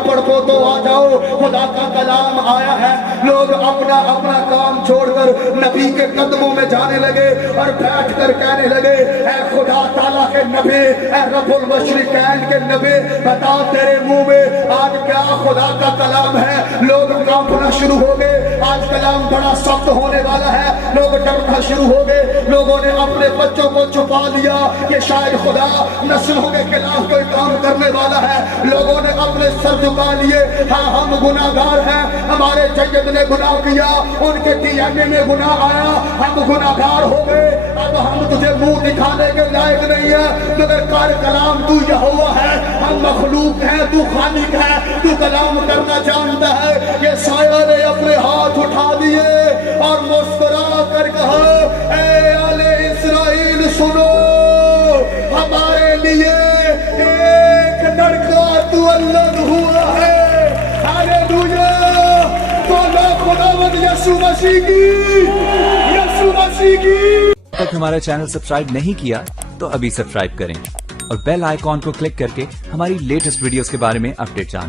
पढ़ो तो आ जाओ, खुदा का कलाम आया है। लोग अपना अपना काम छोड़कर नबी के कदमों में जाने लगे और बैठ कर कहने लगे, ऐ खुदा ताला के नबी, ऐ रब्बुल मशरिकैन के नबी, बता तेरे मुंह में आज क्या खुदा का कलाम है। लोग कांपना शुरू हो गए, आज कलाम बड़ा सख्त होने वाला है। लोग डरना शुरू हो गए, लोगों ने अपने बच्चों को छुपा लिया कि शायद खुदा नस्लों के खिलाफ कोई काम करने वाला है। लोगों ने अपने सर झुका लिए, हाँ हम गुनाहगार हैं, हमारे सैयद ने गुनाह किया, उनके डीएनए में गुनाह आया, हम गुनाहगार हो गए, अब हम तुझे मुंह दिखाने के लायक नहीं है, मगर कर कलाम तू यहोवा है, हम मखलूक हैं, तू खालिक है, तू कलाम करना जानता है। ये साया ने अपने हाथ उठा दिए और मुस्कुरा कर कहा, ऐ आले इस्राइल सुनो, हमारे लिए एक लड़का तू अल्लाह हुआ है। हालेलुया, बोलो खुदावंद यीशु मसीह की, यीशु मसीह की। तक हमारा चैनल सब्सक्राइब नहीं किया तो अभी सब्सक्राइब करें और बेल आइकॉन को क्लिक करके हमारी लेटेस्ट वीडियोस के बारे में अपडेट जानें।